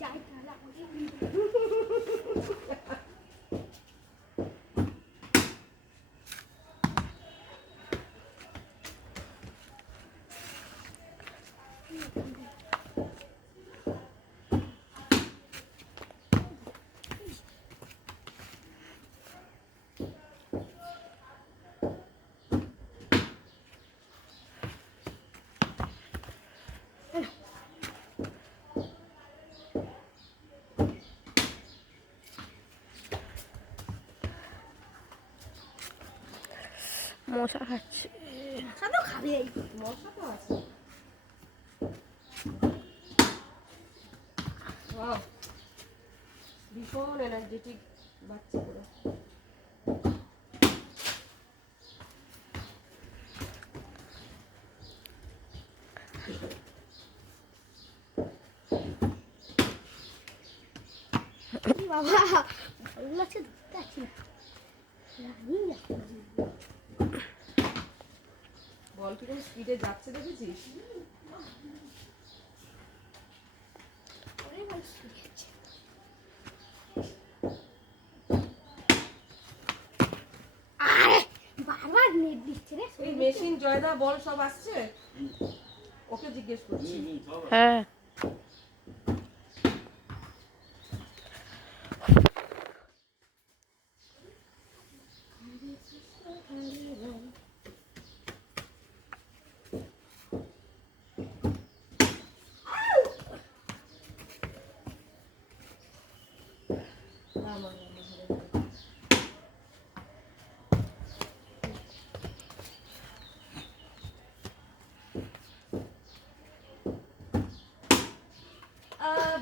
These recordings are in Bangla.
যাই তাহলে আমাকে মশা খাচ্ছে। মশা তো খাবে, মশা তো আছে। ভীষণ এনার্জেটিক বাচ্চা পুরো। বাবা ভালো লাগছে, ধরতে পারছি না। বল কিরকম স্পিডে যাচ্ছে দেখেছিস? বারবার নেট দিচ্ছে রে। এই মেশিন জয়দা বল সব আসছে, ওকে জিজ্ঞেস করছি। হ্যাঁ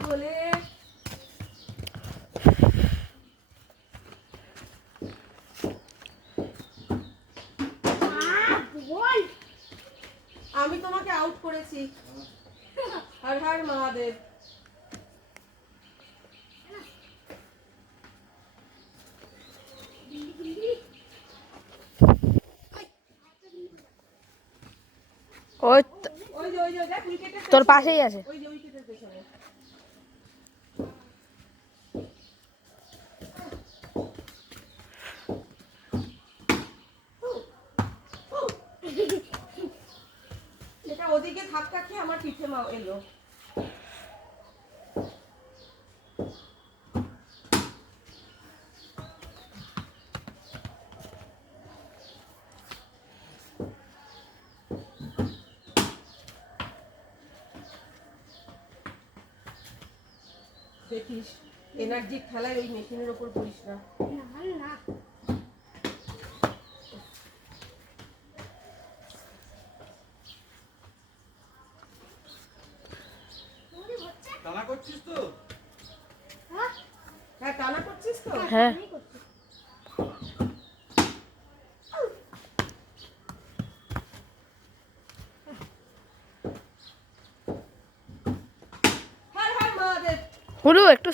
বলে বল আমি তোমাকে আউট করেছি। হর হর মহাদেব। ওই ওই যে দেখ উইকেটের তোর পাশেই আছে। ওই যে উইকেটের পেছনে। এটা ওদিকে ধাক্কা খেয়ে আমার পিঠে মা এলো। দেখিস এনার্জির খেলায় ওই মেশিনের ওপর পড়িস না। না টানা করছিস তো? হ্যাঁ টানা করছিস তো? হ্যাঁ হর হর মহাদেব। হুরু একটু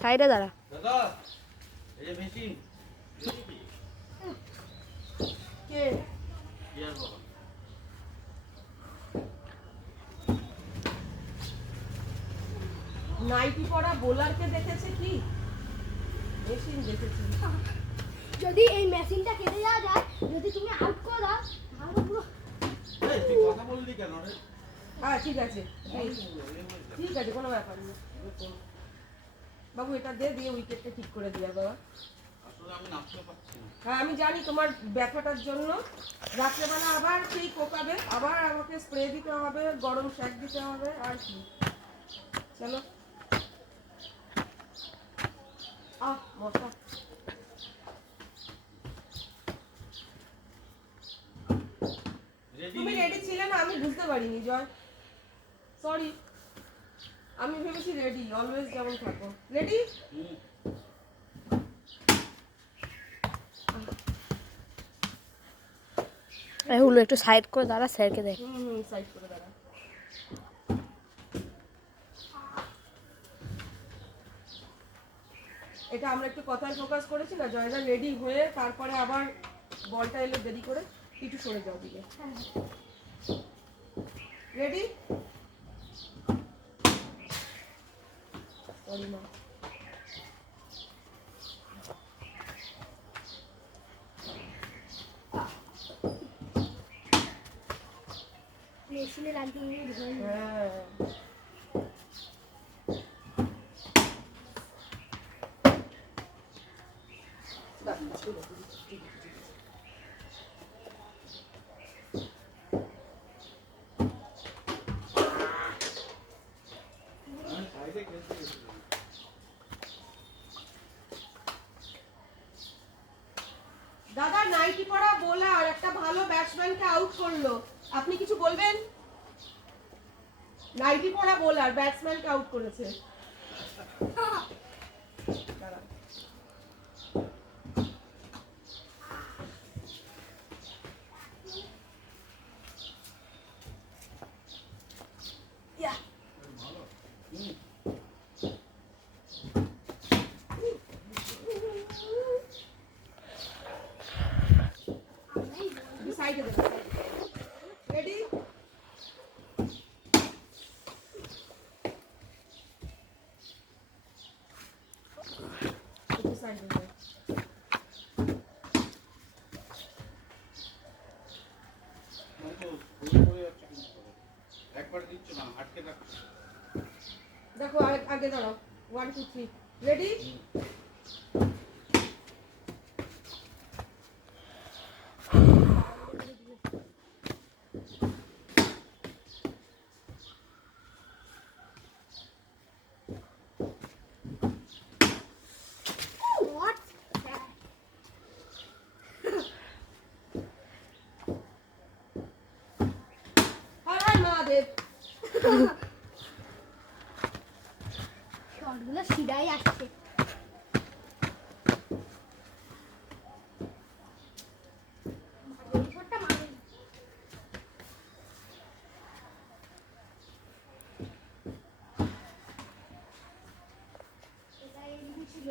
সাইডে দাঁড়া। দাদা এই যে মেশিন কে? ইয়ার বাবা নাইটি পরা বোলারকে দেখেছে কি? মেশিন দেখেছি। যদি এই মেশিনটা কেটে যাওয়া যায়, যদি তুমি আউট করে দাও তাহলে পুরো এই তুই কথা বললি কেন রে? হ্যাঁ ঠিক আছে ঠিক আছে, কোনো ব্যাপার নেই। বাবু এটা দিয়ে উইকেটটা ঠিক করে দিয়া বাবা। আসলে আমি নাচতে পারছি না। হ্যাঁ আমি জানি তোমার ব্যথাটার জন্য রাত্রেবেলা আবার সেই কোকাবে, আবার আমাকে স্প্রে দিতে হবে, গরম শ্যাক দিতে হবে, আর কি। চলো মশা। তুমি রেডি ছিলে না, আমি বুঝতে পারিনি জয়, সরি। আমি ভেবেছি রেডি, অলওয়েজ যেমন থাকো রেডি। হুলু একটু সাইড করে দাঁড়া, স্যারকে দেখ। সাইড করে দাঁড়া। এটা আমরা একটু কথায় ফোকাস করেছি না, জয়দা রেডি হয়ে তারপরে আবার বলটা এলো দেরি করে, একটু সরে যাও দিকে। Ready Auriemma. মেশিনে রাখতে ধরে হ্যাঁ আমি সাইডে খেলতে গেছিলাম। দাদা নাইটি পরা বোলার একটা ভালো ব্যাটসম্যানকে আউট করলো, আপনি কিছু বলবেন? নাইটি পরা বোলার ব্যাটসম্যানকে আউট করেছে। দাঁড়ান। সাইডে দেবো। রেডি? একটু সাইডে দেবো। আমি তো ঘুরে পড়ে যাচ্ছে কিন্তু। একবার দিচ্ছ না, আটকে রাখছো। দেখো আগে দাঁড়াও, 1 2 3 রেডি? what হর হর মহাদেব। শটগুলো সিধাই আসছে এই শটটা মারে এটা এমনি ছিল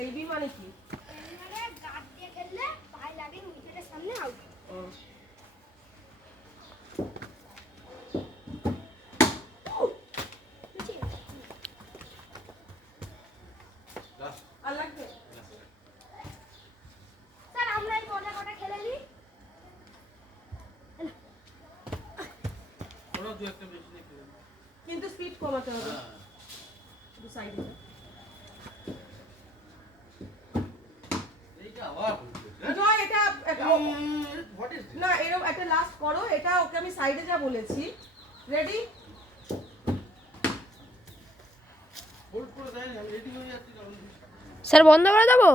এলবি মানে কি? এমনি মানে গার্ড দিয়ে খেললে পায়ে লাগে উইকেটের সামনে আউট Just আর লাগবে? স্যার আমরা এই কটা কটা খেলে নিই ওরা দু একটা বেশি দেখে দেবে। কিন্তু স্পিড কমাতে হবে। হ্যাঁ। একটু সাইডে দাও। এইটা আবার হচ্ছে। জয় এটা What is this? না এরকম একটা লাস্ট করো, এটা ওকে আমি সাইডে যা বলেছি। রেডি? হোল্ড করে দেয়, আমি রেডি হয়ে যাচ্ছি তখন। স্যার বন্ধ করে দেবো?